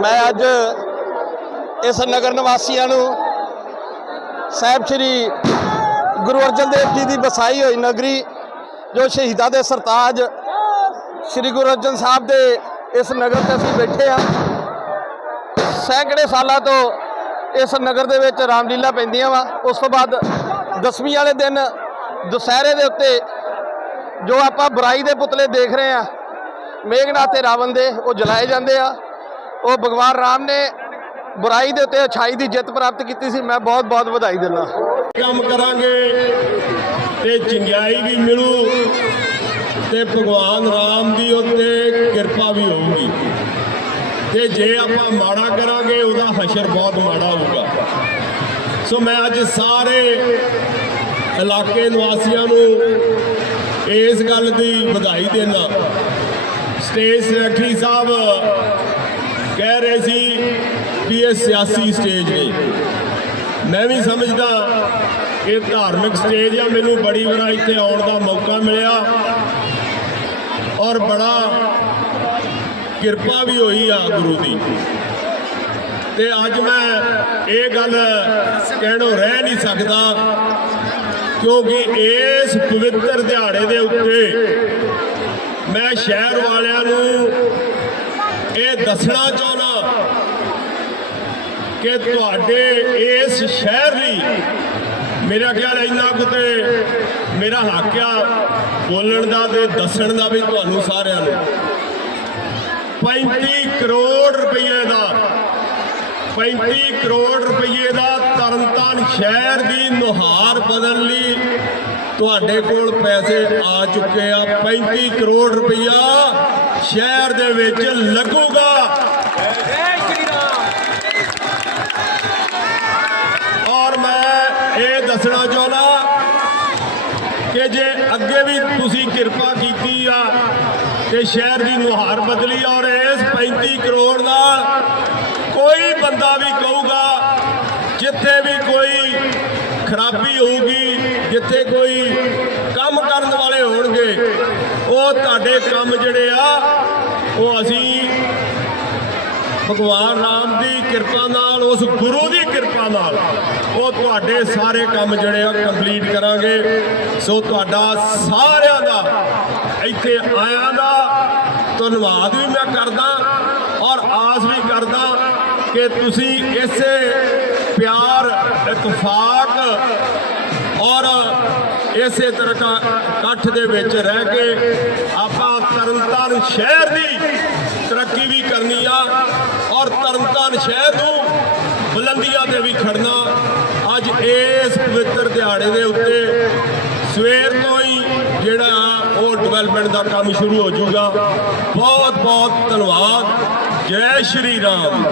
ਮੈਂ ਅੱਜ ਇਸ ਨਗਰ ਨਿਵਾਸੀਆਂ ਨੂੰ ਸਾਹਿਬ ਸ੍ਰੀ ਗੁਰੂ ਅਰਜਨ ਦੇਵ ਜੀ ਦੀ ਵਸਾਈ ਹੋਈ ਨਗਰੀ, ਜੋ ਸ਼ਹੀਦਾਂ ਦੇ ਸਰਤਾਜ ਸ੍ਰੀ ਗੁਰੂ ਅਰਜਨ ਸਾਹਿਬ ਦੇ ਇਸ ਨਗਰ ਤੇ ਅਸੀਂ ਬੈਠੇ ਆ ਸੈਂਕੜੇ ਸਾਲਾਂ ਤੋਂ ਇਸ ਨਗਰ ਦੇ ਵਿੱਚ ਰਾਮਲੀਲਾ ਪੈਂਦੀਆਂ ਵਾ। ਉਸ ਤੋਂ ਬਾਅਦ ਦਸਵੀਂ ਵਾਲੇ ਦਿਨ ਦੁਸਹਿਰੇ ਦੇ ਉੱਤੇ ਜੋ ਆਪਾਂ ਬੁਰਾਈ ਦੇ ਪੁਤਲੇ ਦੇਖ ਰਹੇ ਆ ਮੇਘਨਾਥ ਤੇ ਰਾਵਣ ਦੇ, ਉਹ ਜਲਾਏ ਜਾਂਦੇ ਆ। ਉਹ ਭਗਵਾਨ ਰਾਮ ਨੇ ਬੁਰਾਈ ਦੇ ਉੱਤੇ ਅਛਾਈ ਦੀ ਜਿੱਤ ਪ੍ਰਾਪਤ ਕੀਤੀ ਸੀ। ਮੈਂ ਬਹੁਤ ਬਹੁਤ ਵਧਾਈ ਦਿੰਦਾ। ਕੰਮ ਕਰਾਂਗੇ ਤੇ ਚੰਗਿਆਈ ਵੀ ਮਿਲੂ ਤੇ ਭਗਵਾਨ ਰਾਮ ਦੀ ਉੱਤੇ ਕਿਰਪਾ ਵੀ ਹੋਊਗੀ। ਤੇ ਜੇ ਆਪਾਂ ਮਾੜਾ ਕਰਾਂਗੇ, ਉਹਦਾ ਹਸ਼ਰ ਬਹੁਤ ਮਾੜਾ ਹੋਊਗਾ। ਸੋ ਮੈਂ ਅੱਜ ਸਾਰੇ ਇਲਾਕੇ ਨਿਵਾਸੀਆਂ ਨੂੰ ਇਸ ਗੱਲ ਦੀ ਵਧਾਈ ਦੇਣਾ ਸਟੇਜ ਸੈਕਟਰੀ ਸਾਹਿਬ ਕਹਿ ਰਹੇ ਸੀ ਵੀ ਇਹ ਸਿਆਸੀ ਸਟੇਜ ਨੇ। ਮੈਂ ਵੀ ਸਮਝਦਾ ਇਹ ਧਾਰਮਿਕ ਸਟੇਜ ਆ, ਮੈਨੂੰ ਬੜੀ ਵਾਰ ਇੱਥੇ ਆਉਣ ਦਾ ਮੌਕਾ ਮਿਲਿਆ ਔਰ ਬੜਾ ਕਿਰਪਾ ਵੀ ਹੋਈ ਆ ਗੁਰੂ ਦੀ। ਤੇ ਅੱਜ ਮੈਂ ਇਹ ਗੱਲ ਕਹਿਣੋਂ ਰਹਿ ਨਹੀਂ ਸਕਦਾ ਕਿਉਂਕਿ ਇਸ ਪਵਿੱਤਰ ਦਿਹਾੜੇ ਦੇ ਉੱਤੇ ਮੈਂ ਸ਼ਹਿਰ ਵਾਲਿਆਂ ਨੂੰ ਇਹ ਦੱਸਣਾ ਚਾਹੁੰਦਾ ਕਿ ਤੁਹਾਡੇ ਇਸ ਸ਼ਹਿਰ ਲਈ ਮੇਰਾ ਖਿਆਲ ਇੰਨਾ ਕੁ ਤੇ ਮੇਰਾ ਹੱਕ ਆ ਬੋਲਣ ਦਾ ਤੇ ਦੱਸਣ ਦਾ ਵੀ ਤੁਹਾਨੂੰ ਸਾਰਿਆਂ ਨੂੰ। 35 ਕਰੋੜ ਰੁਪਏ ਦਾ 35 ਕਰੋੜ ਰੁਪਏ ਦਾ ਤਰਨਤਾਰਨ ਸ਼ਹਿਰ ਦੀ ਨੁਹਾਰ ਬਦਲਣ ਲਈ ਤੁਹਾਡੇ ਕੋਲ ਪੈਸੇ ਆ ਚੁੱਕੇ ਆ। 35 ਕਰੋੜ ਰੁਪਇਆ ਸ਼ਹਿਰ ਦੇ ਵਿੱਚ ਲੱਗੂਗਾ। ਔਰ ਮੈਂ ਇਹ ਦੱਸਣਾ ਚਾਹੁੰਦਾ ਕਿ ਜੇ ਅੱਗੇ ਵੀ ਤੁਸੀਂ ਕਿਰਪਾ ਕੀਤੀ ਆ ਤੇ ਸ਼ਹਿਰ ਦੀ ਨੁਹਾਰ ਬਦਲੀ ਔਰ ਇਸ 35 ਕਰੋੜ ਨਾਲ ਕੋਈ ਬੰਦਾ ਵੀ ਕਹੂਗਾ, ਜਿੱਥੇ ਵੀ ਕੋਈ ਖਰਾਬੀ ਹੋਊਗੀ, ਜਿੱਥੇ ਕੋਈ ਕੰਮ ਕਰਨ ਵਾਲੇ ਹੋਣਗੇ ਉਹ ਤੁਹਾਡੇ ਕੰਮ ਜਿਹੜੇ ਆ, ਉਹ ਅਸੀਂ ਭਗਵਾਨ ਰਾਮ ਦੀ ਕਿਰਪਾ ਨਾਲ, ਉਸ ਗੁਰੂ ਦੀ ਕਿਰਪਾ ਨਾਲ ਉਹ ਤੁਹਾਡੇ ਸਾਰੇ ਕੰਮ ਜਿਹੜੇ ਆ ਕੰਪਲੀਟ ਕਰਾਂਗੇ। ਸੋ ਤੁਹਾਡਾ ਸਾਰਿਆਂ ਦਾ ਇੱਥੇ ਆਇਆਂ ਦਾ ਧੰਨਵਾਦ ਵੀ ਮੈਂ ਕਰਦਾ ਔਰ ਆਸ ਵੀ ਕਰਦਾ ਕਿ ਤੁਸੀਂ ਇਸੇ ਪਿਆਰ, ਇਤਫਾਕ ਔਰ ਇਸੇ ਤਰ੍ਹਾਂ ਇਕੱਠ ਦੇ ਵਿੱਚ ਰਹਿ ਕੇ ਆਪਾਂ ਤਰਨਤਾਰਨ ਸ਼ਹਿਰ ਦੀ ਤਰੱਕੀ ਵੀ ਕਰਨੀ ਆ ਔਰ ਤਰਨਤਾਰਨ ਸ਼ਹਿਰ ਨੂੰ ਬੁਲੰਦੀਆਂ ਤੇ ਵੀ ਖੜਨਾ। ਅੱਜ ਇਸ ਪਵਿੱਤਰ ਦਿਹਾੜੇ ਦੇ ਉੱਤੇ ਸਵੇਰ ਤੋਂ ਹੀ ਜਿਹੜਾ ਉਹ ਡਿਵੈਲਪਮੈਂਟ ਦਾ ਕੰਮ ਸ਼ੁਰੂ ਹੋ ਜਾਊਗਾ। ਬਹੁਤ ਬਹੁਤ ਧੰਨਵਾਦ। ਜੈ ਸ਼੍ਰੀ ਰਾਮ।